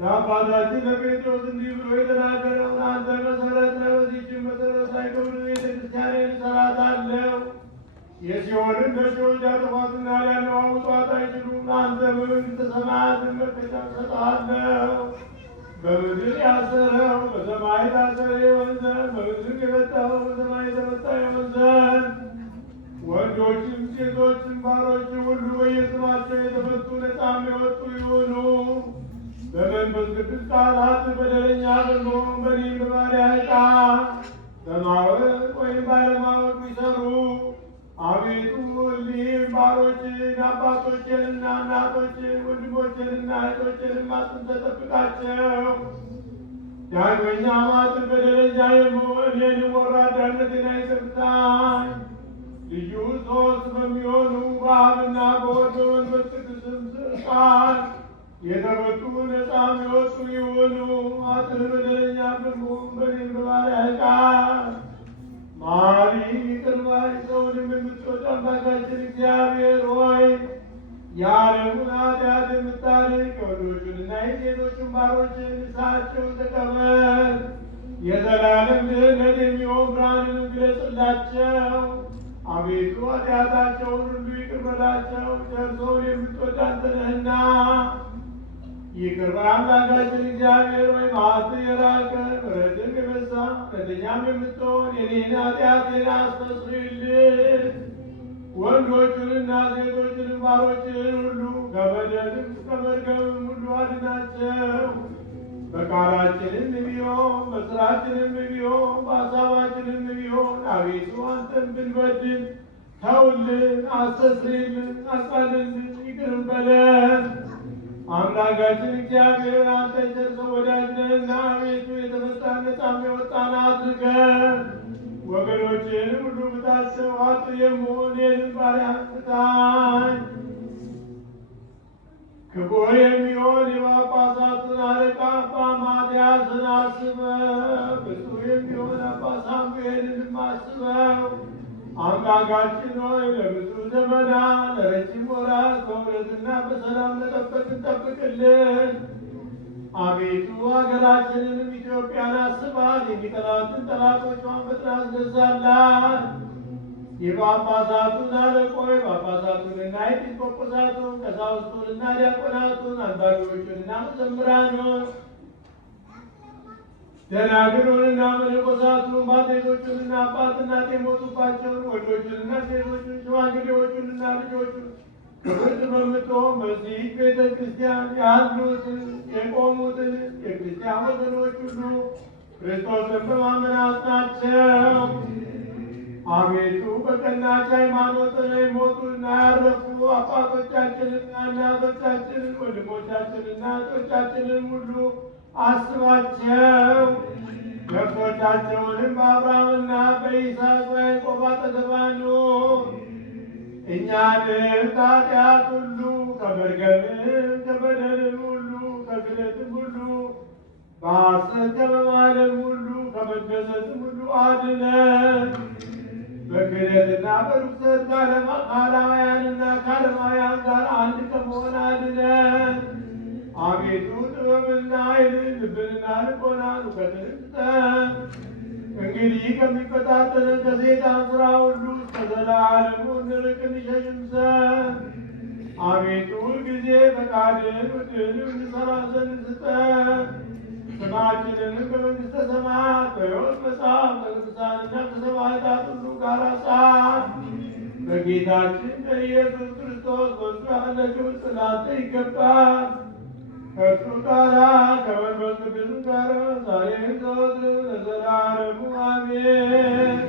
የአባታችን ለጴጥሮስ እንዲህ ብሎ የተናገረውን አንተ መሰረት ነህ፣ በዚህችም መሰረት ላይ ክብር ቤተክርስቲያኔን እሠራታለሁ። የሲኦልን ደጆች ሊያጠፏትና ሊያነዋውጧት አይችሉም። አንተ በመንግሥተ ሰማያት መክፈቻ እሰጥሃለሁ። በምድር ያሰረው በሰማይ ታሰረ ይሆን ዘንድ፣ በምድር የፈታኸው በሰማይ የተፈታ ይሆን ዘንድ። ወንዶችም ሴቶችም ባሮች ሁሉ በየስማቸው የተፈቱ ነፃም የወጡ ይሁኑ። በመንፈስ ቅዱስ ቃላት በደለኛ በመሆኑ በእኔም በባሪያህ ዕጣ በማወቅ ወይም ባለማወቅ ቢሰሩ አቤቱ እሊህም ባሮችን አባቶችንና እናቶችን ወንድሞችንና እህቶችንም አጽንተህ ጠብቃቸው። ዳግመኛ ማጥን በደለኛ የምሆን እኔንም ወራዳነቴን አይሰብታኝ። ልዩ ሦስት በሚሆኑ በአብና በወልድ በመንፈስ ቅዱስም ሥልጣን የተፈቱ ነፃም የወጡ ይሁኑ። አጥህ በደለኛ ብንሆን በእኔም በባሪያህ ዕጣ ማሪ ይቅር ባይ ሰውንም የምትወድ አምላካችን እግዚአብሔር ሆይ የዓለሙን ኃጢአት የምታርቅ የወንዶቹንና የሴቶቹን ባሮችን ንስሐቸውን ተቀበል። የዘላለም ድኅነት የሚሆን ብርሃንንም ግለጽላቸው። አቤቱ ኃጢአታቸውን ሁሉ ይቅር በላቸው፣ ቸር የምትወድ አንተ ነህና። ይቅር ባይ አምላካችን እግዚአብሔር ሆይ መዓትህ የራቀ ምሕረትህም የበዛ እውነተኛም የምትሆን የኔን ኃጢአቴን አስተስርይልኝ። ወንዶቹንና ሴቶችንም ባሮችህን ሁሉ ከበደልም ከመርገምም ሁሉ አድናቸው። በቃላችንም ቢሆን በሥራችንም ቢሆን በሐሳባችንም ቢሆን አቤቱ አንተን ብንበድል ተውልን፣ አስተስርይልን፣ አቃልልን፣ ይቅርም በለን። አምላካችን እግዚአብሔር አንተ ቸር ሰው ወዳጅ ነህና አቤቱ የተፈታን ነፃም የወጣን አድርገን። ወገኖችህንም ሁሉ ፍታቸው፣ አጥር የምሆን እኔንም ባሪያህን ፍታኝ። ክቡር የሚሆን የጳጳሳቱን አለቃ አባ ማትያስን አስበው፣ ብፁዕ የሚሆን አባ ሳሙኤልንም አስበው። አምላካችን ሆይ ለብዙ ዘመናት ለረጅም ወራት በእውነትና በሰላም ለጠበቅን ጠብቅልን። አቤቱ ሀገራችንንም ኢትዮጵያን አስባት፣ የሚጠላትን ጠላቶቿን ፈጥነህ አስገዛላት። የጳጳሳቱን አለቆች ጳጳሳቱንና ኤጲስቆጶሳቱን ቀሳውስቱንና ዲያቆናቱን አንባቢዎቹንና መዘምራኑን ደናግሉንና መነኮሳቱን ባልቴቶቹንና አባት እናት የሞቱባቸውን ወንዶቹንና ሴቶቹን ሽማግሌዎቹንና ልጆቹን ክብርት በምትሆን በዚህ ቤተ ክርስቲያን ያሉትን የቆሙትን የክርስቲያን ወገኖች ሁሉ ክርስቶስን በማመን አጽናቸው። አቤቱ በቀናች ሃይማኖት የሞቱና ያረፉ አባቶቻችንና እናቶቻችንን ወንድሞቻችንና እህቶቻችንን ሁሉ አስባቸው። ከብቶቻቸውንም በአብርሃምና በይስሐቅ በያዕቆብ አጠገብ አኑር። እኛንም ከኃጢአት ሁሉ ከመርገምም ከበደልም ሁሉ ከክደትም ሁሉ በሐሰት ከመማለም ሁሉ ከመገሰጽም ሁሉ አድነን። በክደትና በርኩሰት ከአላውያንና ከዓለማውያን ጋር አንድ ከመሆን አድነን። አቤቱ ጥበብና ኃይልን ልብንና ልቦናን እውቀትን ስጠን። እንግዲህ ከሚፈታተንን ከሰይጣን ሥራ ሁሉ እስከ ዘላለሙ እንርቅ እንሸሽም ዘንድ አቤቱ ሁልጊዜ ፈቃድህን ወድህንም እንሠራ ዘንድ ስጠን። ስማችንንም በመንግሥተ ሰማያት በሕይወት መጽሐፍ ከቅዱሳንና ከሰማዕታት ሁሉ ጋር ጻፍ። በጌታችን በኢየሱስ ክርስቶስ በእርሱ ያመለክን ጽላንተ ይገባል። ከእርሱ ጋራ ከመንፈስ ቅዱስ ጋር ዛሬም ዘወትርም ለዘላለሙ አሜን።